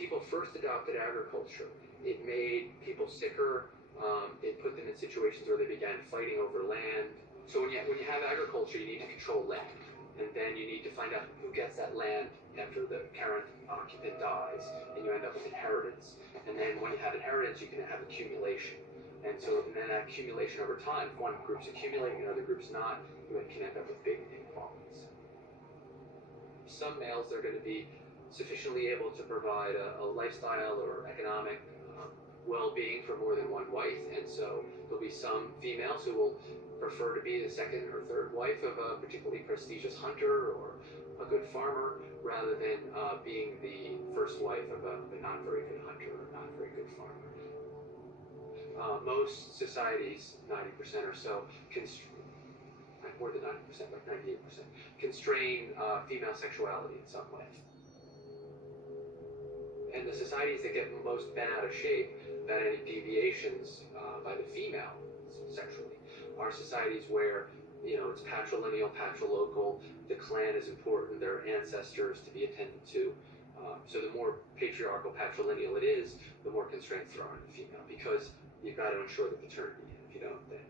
people first adopted agriculture, it made people sicker. It put them in situations where they began fighting over land. So when you have agriculture, you need to control land, and then you need to find out who gets that land after the current occupant dies, and you end up with inheritance. And then when you have inheritance, you can have accumulation. And so and then that accumulation over time, if one group's accumulating and other group's not, you can end up with big inequalities. Some males are going to be sufficiently able to provide a lifestyle or economic well-being for more than one wife, and so there'll be some females who will prefer to be the second or third wife of a particularly prestigious hunter or a good farmer, rather than being the first wife of a not very good hunter or not very good farmer. Most societies, 90% or so, more than 90%, like 98%, constrain female sexuality in some way. And the societies that get most bent out of shape about any deviations by the female sexually are societies where, it's patrilineal, patrilocal, the clan is important, there are ancestors to be attended to. So the more patriarchal, patrilineal it is, the more constraints there are on the female, because you've got to ensure the paternity. If you don't, then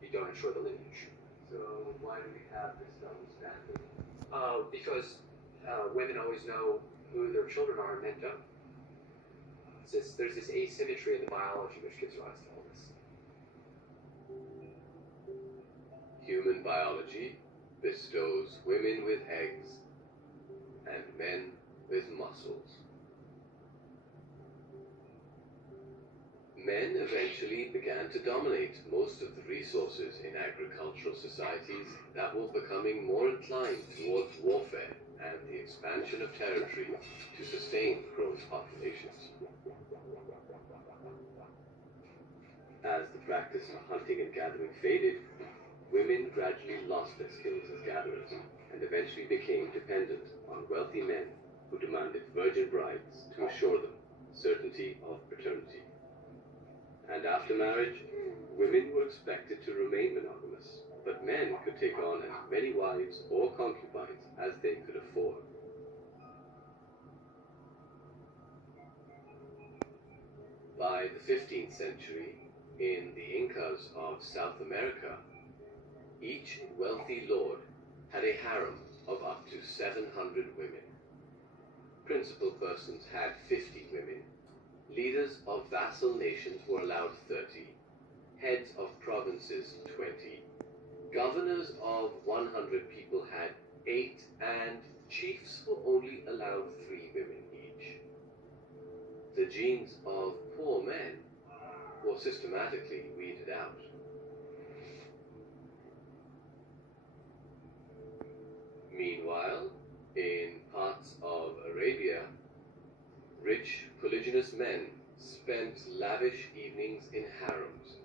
you don't ensure the lineage. So why do we have this double standard? Because women always know who their children are and men don't. There's this asymmetry in the biology which gives rise to all this. Human biology bestows women with eggs and men with muscles. Men eventually began to dominate most of the resources in agricultural societies that were becoming more inclined towards warfare and the expansion of territory to sustain growing populations. As the practice of hunting and gathering faded, women gradually lost their skills as gatherers and eventually became dependent on wealthy men who demanded virgin brides to assure them certainty of paternity. And after marriage, women were expected to remain monogamous, but men could take on as many wives or concubines as they could afford. By the 15th century, in the Incas of South America, each wealthy lord had a harem of up to 700 women. Principal persons had 50 women. Leaders of vassal nations were allowed 30. Heads of provinces 20. Governors of 100 people had 8, and chiefs were only allowed 3 women each. The genes of poor men were systematically weeded out. Meanwhile, in parts of Arabia, rich polygynous men spent lavish evenings in harems,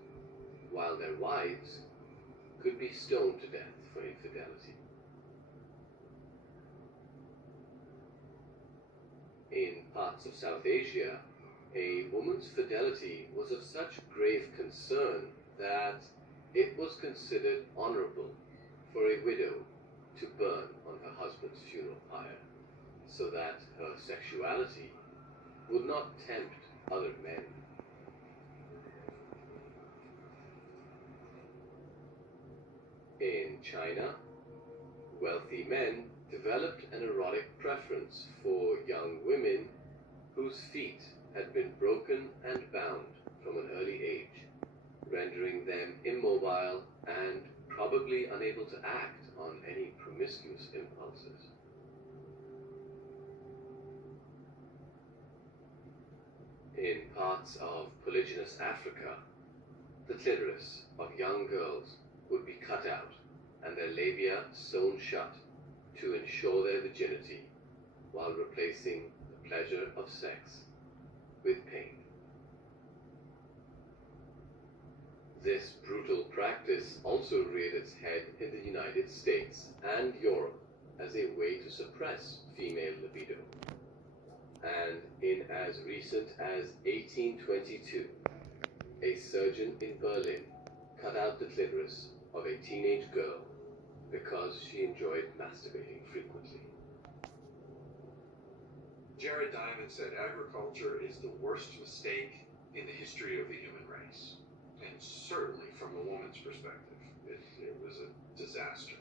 while their wives could be stoned to death for infidelity. In parts of South Asia, a woman's fidelity was of such grave concern that it was considered honorable for a widow to burn on her husband's funeral pyre, so that her sexuality would not tempt other men. In China, wealthy men developed an erotic preference for young women whose feet had been broken and bound from an early age, rendering them immobile and probably unable to act on any promiscuous impulses. In parts of polygynous Africa, the clitoris of young girls would be cut out and their labia sewn shut to ensure their virginity, while replacing the pleasure of sex with pain. This brutal practice also reared its head in the United States and Europe as a way to suppress female libido. And in as recent as 1822, a surgeon in Berlin cut out the clitoris of a teenage girl because she enjoyed masturbating frequently. Jared Diamond said agriculture is the worst mistake in the history of the human race. And certainly from a woman's perspective, it was a disaster.